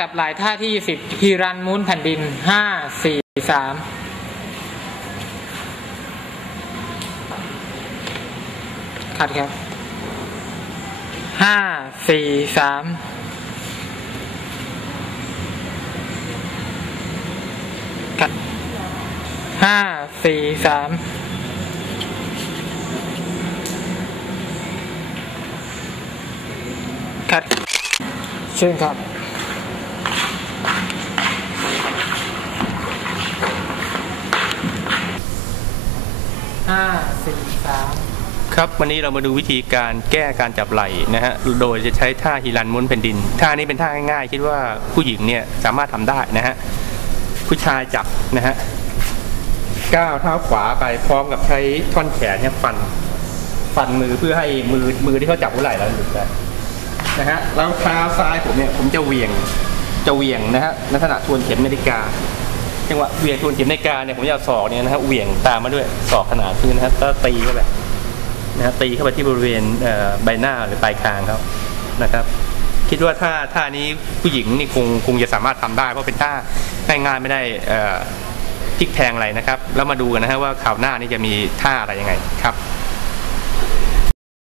จับหลายท่าที่ยี่สิบฮีรันมุนแผ่นดินห้าสี่สามขัดครับห้าสี่สามขัดห้าสี่สามขัดเชิญครับ ห้าสี่สามครับวันนี้เรามาดูวิธีการแก้การจับไหล่นะฮะโดยจะใช้ท่าฮิรันม้วนแผ่นดิน ท่านี้เป็นท่าง่ายๆ คิดว่าผู้หญิงเนี่ยสามารถทำได้นะฮะผู้ชายจับนะฮะก้าวเท้าขวาไปพร้อมกับใช้ท่อนแขนเนี่ยฟันฟันมือเพื่อให้มือมือที่เขาจับหัวไหล่เราหลุดไปนะฮะแล้วเท้าซ้ายผมเนี่ยผมจะเวียง จะเหวี่ยงนะฮะลักษณะทวนเข็มนาฬิกาจังหวะเหวี่ยงทวนเข็มนาฬิกาเนี่ยผมจะเอาศอกเนี่ยนะฮะเหวี่ยงตามมาด้วยศอกขนาดพื้นนะฮะก็ตีเข้าไปนะฮะตีเข้าไปที่บริเวณใบหน้าหรือปลายคางเขานะครับ คิดว่าท่าท่านี้ผู้หญิงนี่คงคงจะสามารถทำได้ เพราะเป็นท่าง่ายๆไม่ได้พลิกแพงอะไรนะครับ แล้วมาดูกันนะฮะว่าข่าวหน้านี่จะมีท่าอะไรยังไงครับ